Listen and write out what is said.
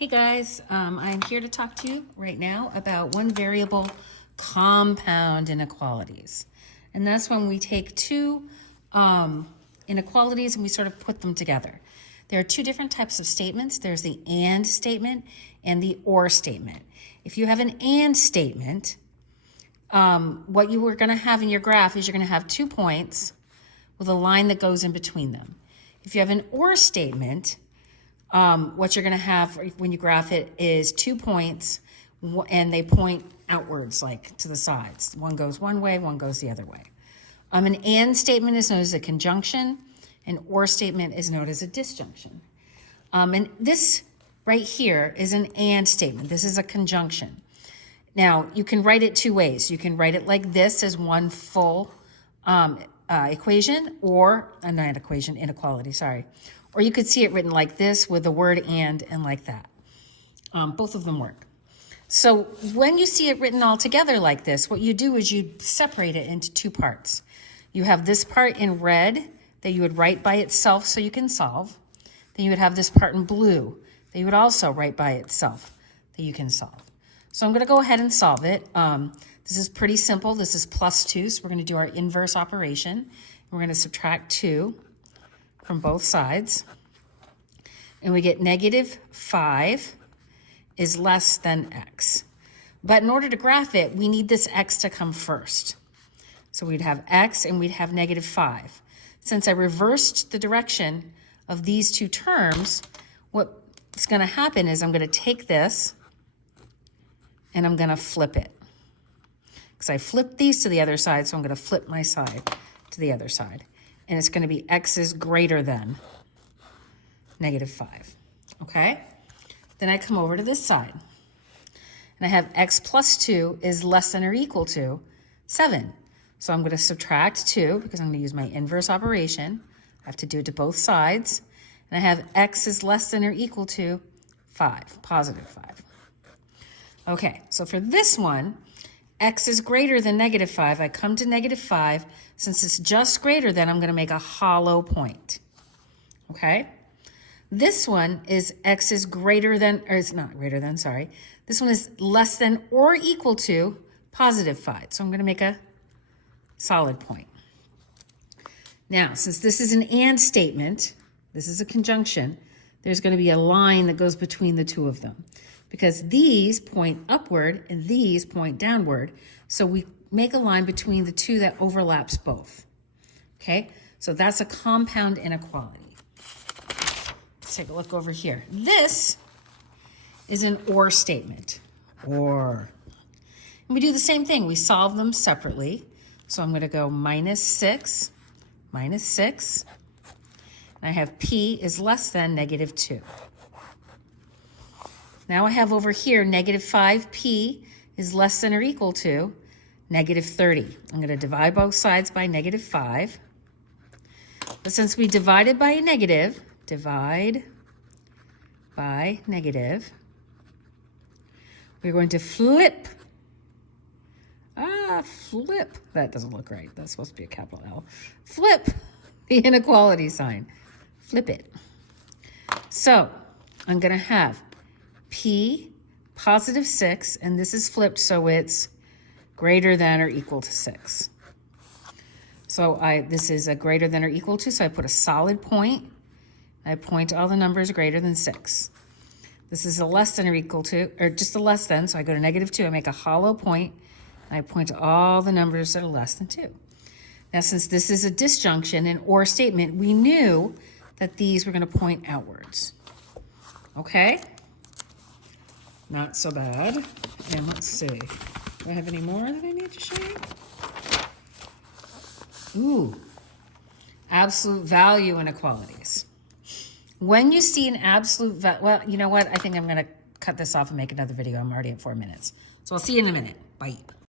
Hey guys, I'm here to talk to you right now about one variable compound inequalities. And that's when we take two inequalities and we sort of put them together. There are two different types of statements. There's the and statement and the or statement. If you have an and statement, what you were going to have in your graph is you're going to have 2 points with a line that goes in between them. If you have an or statement, what you're going to have when you graph it is 2 points and they point outwards, like to the sides. One goes one way, one goes the other way. An and statement is known as a conjunction. An or statement is known as a disjunction. And this right here is an and statement. This is a conjunction. Now, you can write it two ways. You can write it like this as one full equation, or not equation, inequality, sorry. Or you could see it written like this with the word and like that. Both of them work. So when you see it written all together like this, what you do is you separate it into two parts. You have this part in red that you would write by itself so you can solve. Then you would have this part in blue that you would also write by itself that you can solve. So I'm going to go ahead and solve it. This is pretty simple. This is +2, so we're going to do our inverse operation. We're going to subtract 2 from both sides. And we get -5 is less than x. But in order to graph it, we need this x to come first. So we'd have x and we'd have -5. Since I reversed the direction of these two terms, what's going to happen is I'm going to take this and I'm going to flip it. Because I flipped these to the other side, so I'm going to flip my side to the other side. And it's going to be x is greater than -5, okay? Then I come over to this side, and I have x plus 2 is less than or equal to 7. So I'm going to subtract 2, because I'm going to use my inverse operation. I have to do it to both sides. And I have x is less than or equal to 5, +5. Okay, so for this one, x is greater than -5. I come to -5. Since it's just greater than, I'm going to make a hollow point. Okay? This one is x is greater than, or it's not greater than, sorry. This one is less than or equal to +5. So I'm going to make a solid point. Now, since this is an and statement, this is a conjunction, there's going to be a line that goes between the two of them. Because these point upward and these point downward. So we make a line between the two that overlaps both. Okay, so that's a compound inequality. Let's take a look over here. This is an or statement, or. And we do the same thing. We solve them separately. So I'm going to go -6, -6. And I have p is less than -2. Now I have over here -5p is less than or equal to -30. I'm going to divide both sides by -5. But since we divided by a negative, divide by negative, we're going to flip. Flip. That doesn't look right. That's supposed to be a capital L. Flip the inequality sign. Flip it. So I'm going to have p +6, and this is flipped so it's greater than or equal to 6. So this is a greater than or equal to, so I put a solid point. I point to all the numbers greater than 6. This is a less than or equal to, or just a less than, so I go to -2, I make a hollow point, and I point to all the numbers that are less than 2. Now, since this is a disjunction, an or statement, we knew that these were going to point outwards. Okay? Not so bad. And let's see. Do I have any more that I need to show you? Ooh. Absolute value inequalities. When you see an absolute value, well, you know what? I think I'm going to cut this off and make another video. I'm already at 4 minutes. So I'll see you in a minute. Bye.